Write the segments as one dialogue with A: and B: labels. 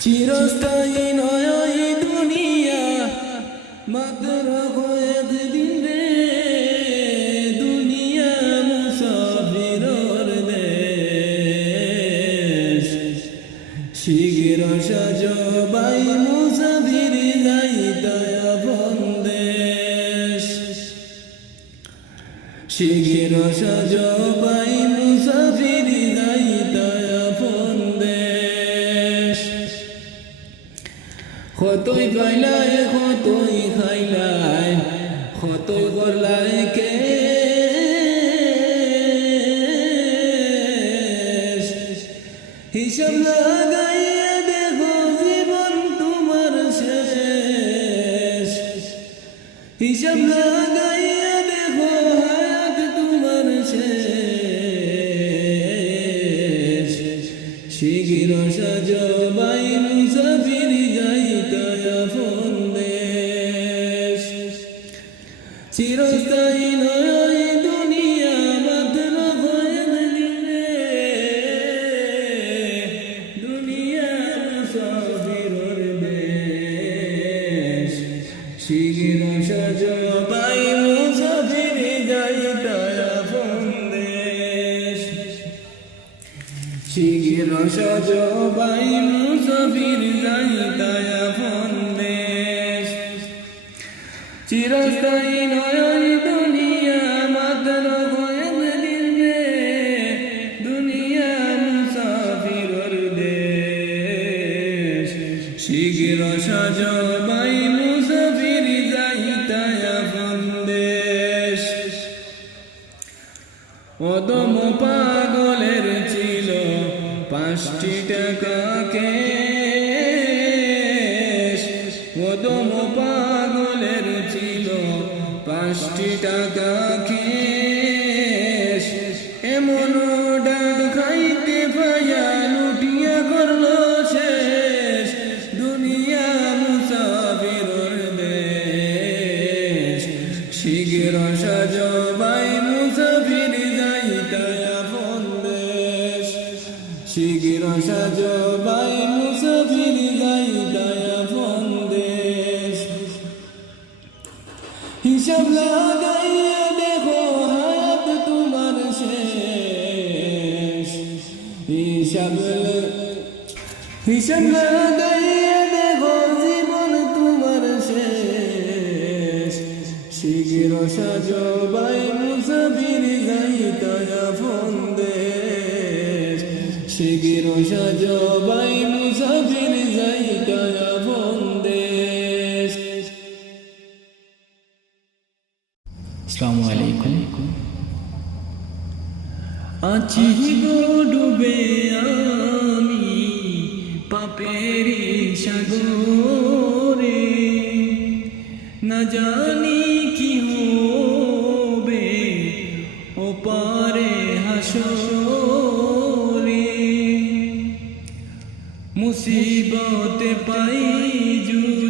A: চিরস্থায়ী নয় দুনিয়া মাত্র হয়ে দিন গাইলাই কতই খাইলাই কতই করলাই কে? হিসাব লাগাইয়া দেখো জীবন তোমার শেষ। হিসাব লাগাই হিসাব লাগাইয়া দেখো হায়াত তোমার শেষ হিসাব হিসাব লাগাই মুসিবতে পাই জু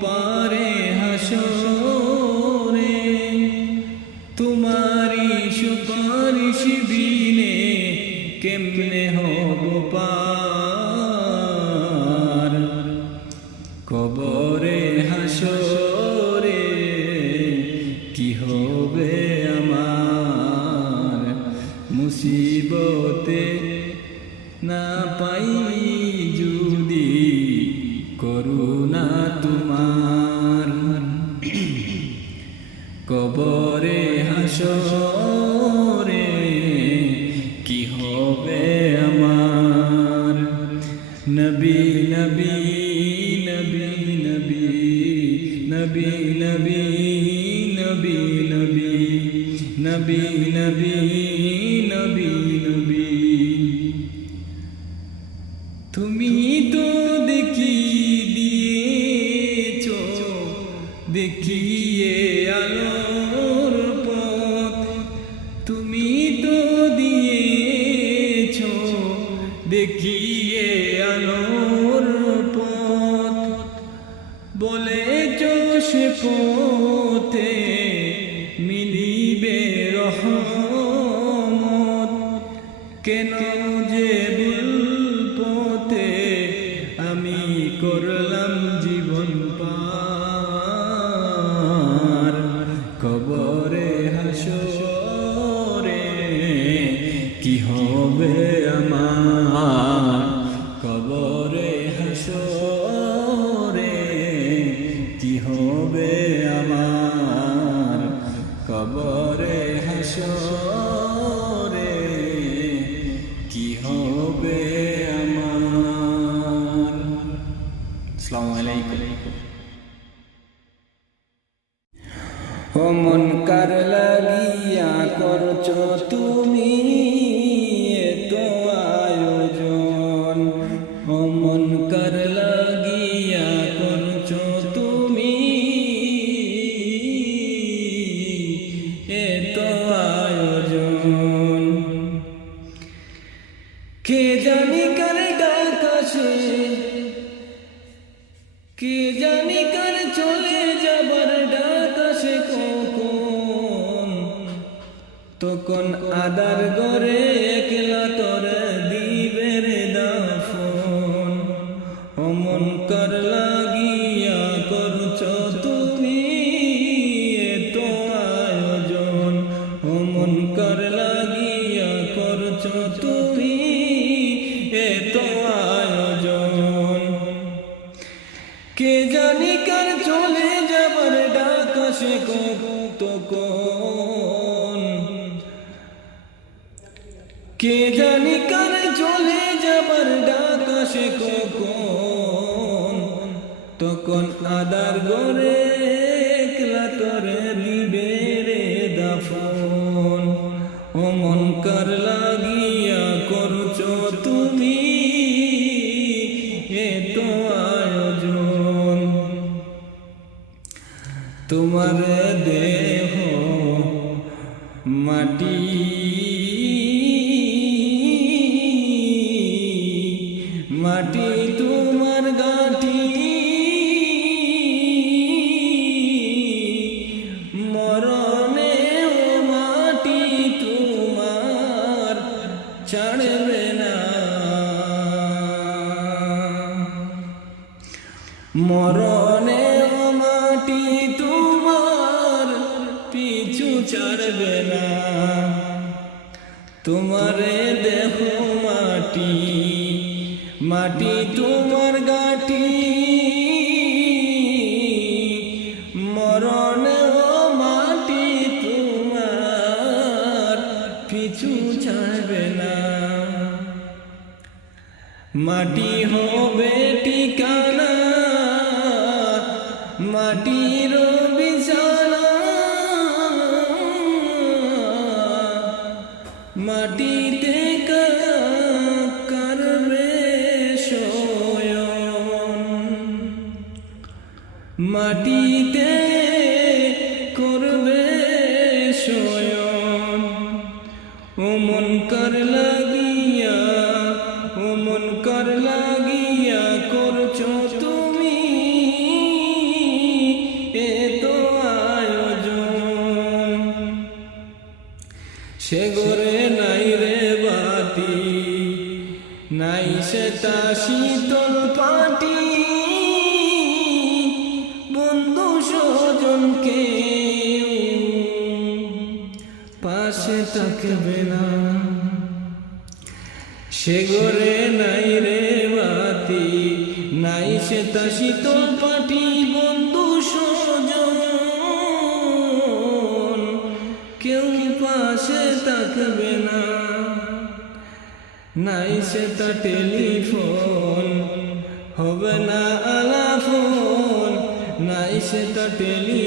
A: পার হবে আমার কবরে হাসর। তোমার দেহ মাটি মাটি হবে ঠিকানা মাটি থাকবে না। সে ঘরে নাই রে বাতি, নাই সে তা শীতল পাটি, বন্ধু সজন কেউ পাশে থাকবে না। নাই সে তা টেলিফোন, হবে না আলাফোন নাই সে তা
B: টেলি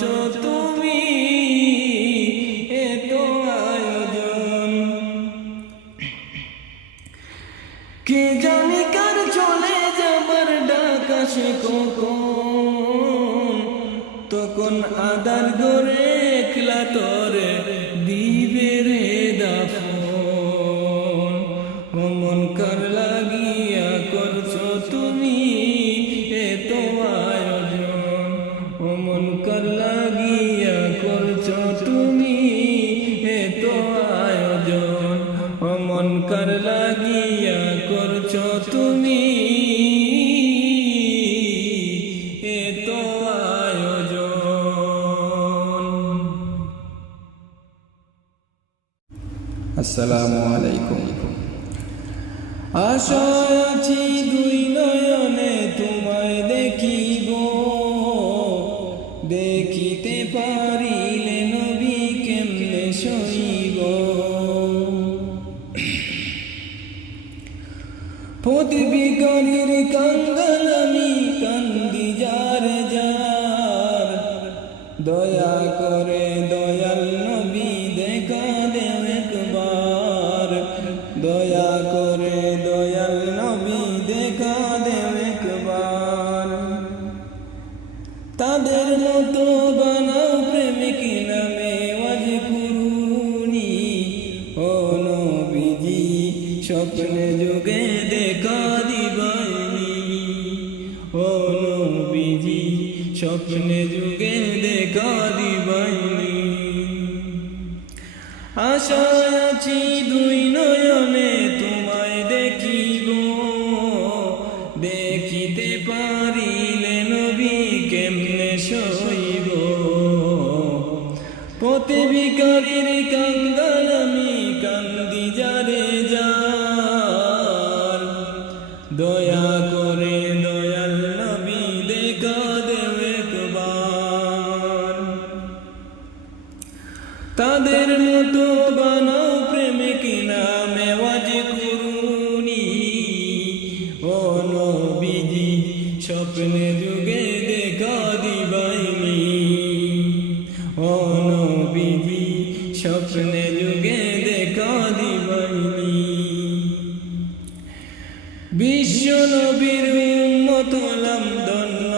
B: যত
A: আশা আছি দুই নয় বাইনি আশা আছি দুই বিশ্ব নবীর উম্মত হলাম ধন্য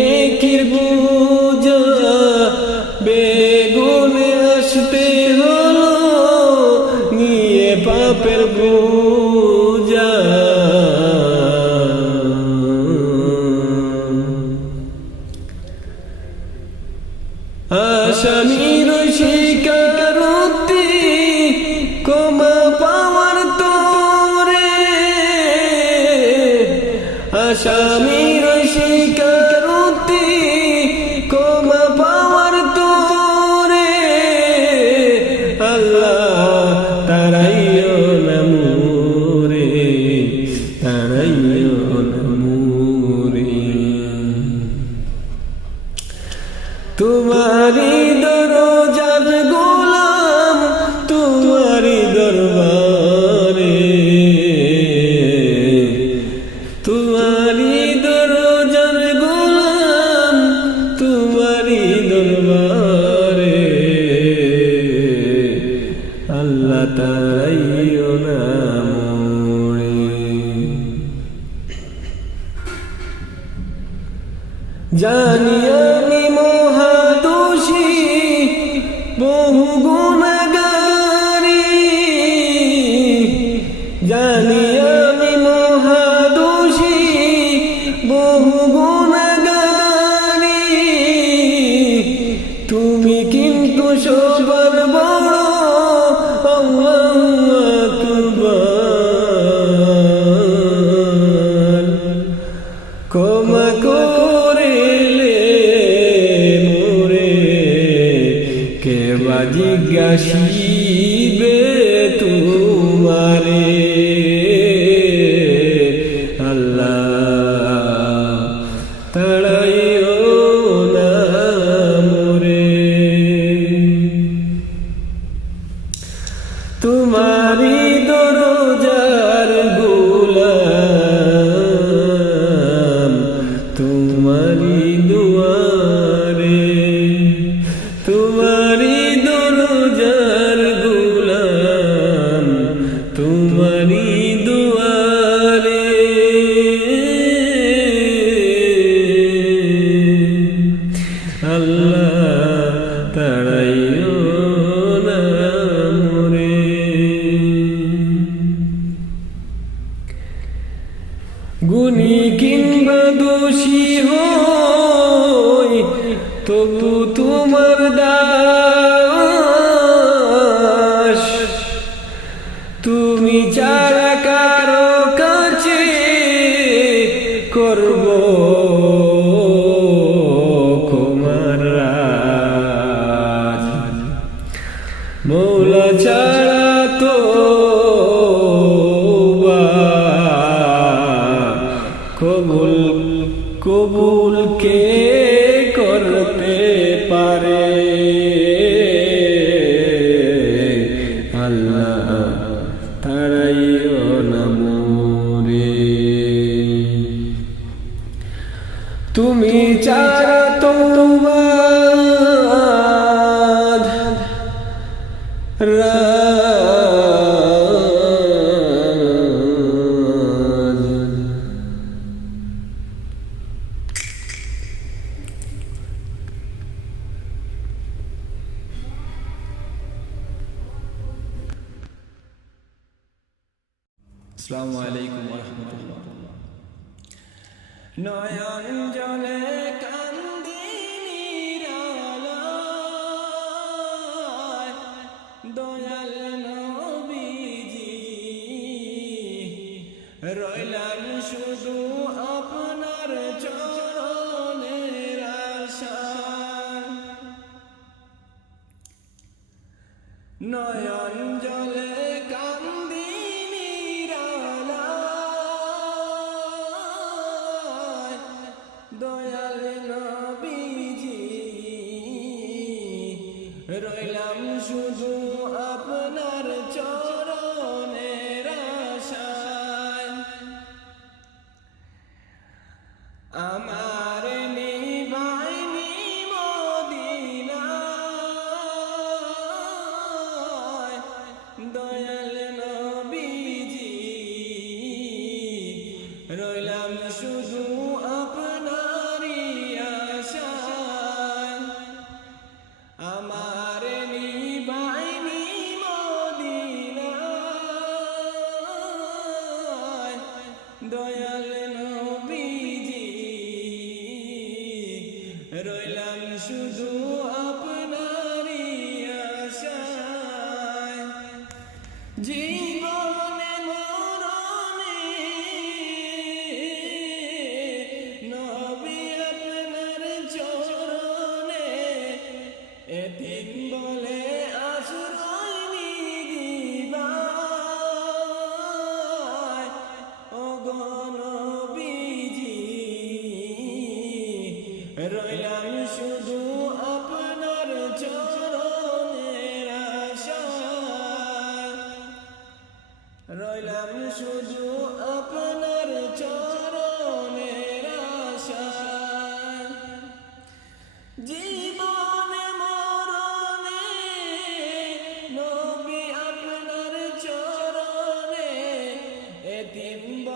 C: মেঘের বুক জিজ্ঞাসী গুণী কিংবা দোষী হই তবু তুমি রইলাম শুধু শুধু
A: আপনারই আশায়। দিন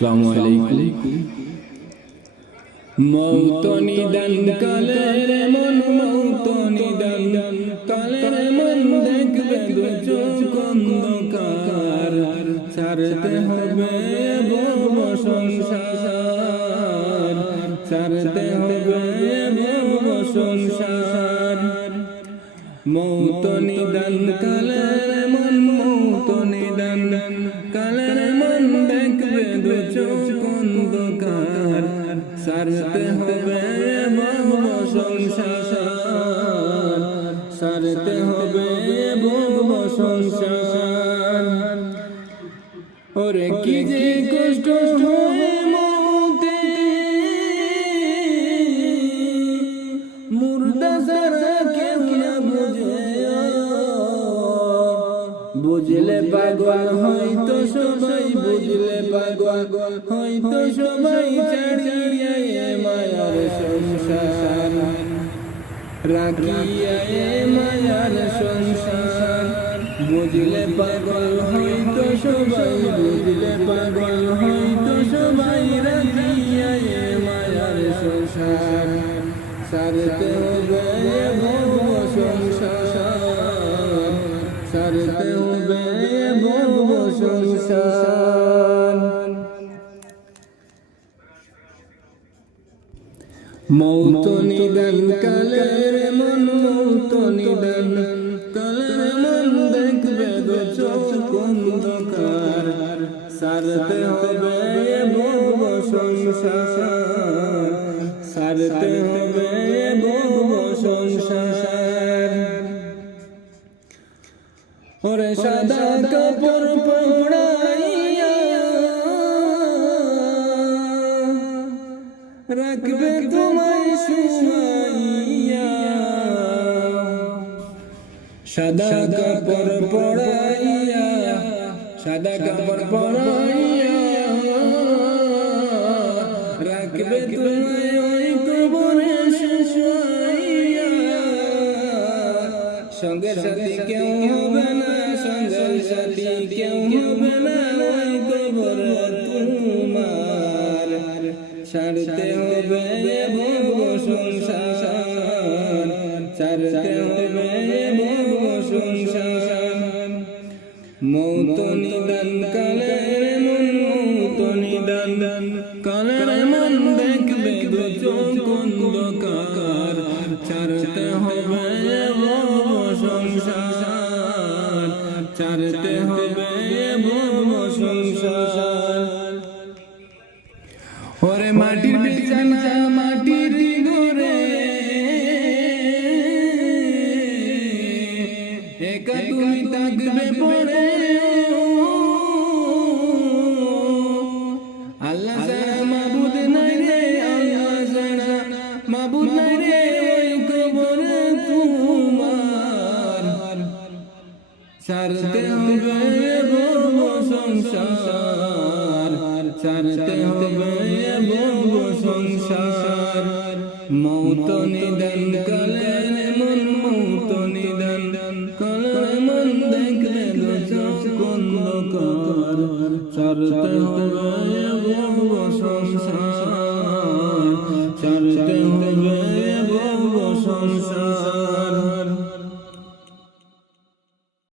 B: আসসালামু আলাইকুম।
A: মৌত নিদান কালে মন মৌত নিদান। কালে মন দেখবে হবে সারতে হবে ভব সংসার। সারতে হবে ভব সংসার। মৌ